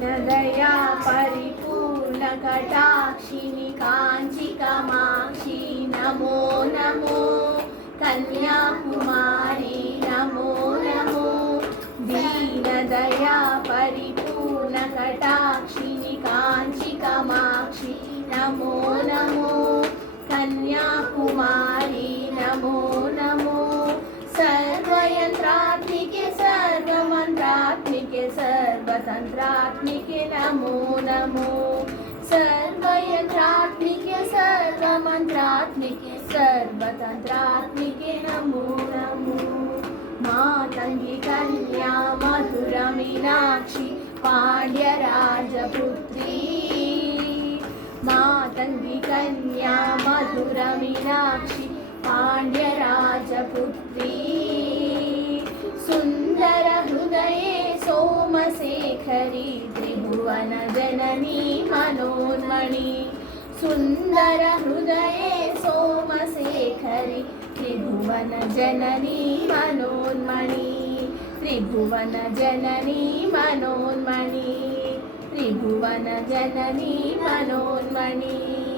दीनदया परिपूर्णकटाक्षिणि काञ्चिकामाक्षि नमो नमो कन्याकुमारी नमो नमो दीनदया परिपूर्णकटाक्षिणि काञ्चिकामाक्षि नमो नमो कन्याकुमारी नमो नमो सर्वयन्त्रात्मिके सर्वमन्त्रात्मिके सर्वतन्त्रात्मिके नमो नमो सर्वयन्त्रात्मिके सर्वमन्त्रात्मिके सर्वतन्त्रात्मिके नमो नमो मातङ्गी कन्या मधुरमीनाक्षि पाण्ड्यराजपुत्री मातङ्गी कन्या मधुरमीनाक्षि पाण्ड्यराजपुत्री सुन्दर हृदये सोमशेखरी त्रिभुवन जननी मनोन्मणि सुन्दर हृदये सोमशेखरी त्रिभुवन जननी मनोन्मणि त्रिभुवन जननी मनोन्मणि त्रिभुवन जननी मनोन्मणि।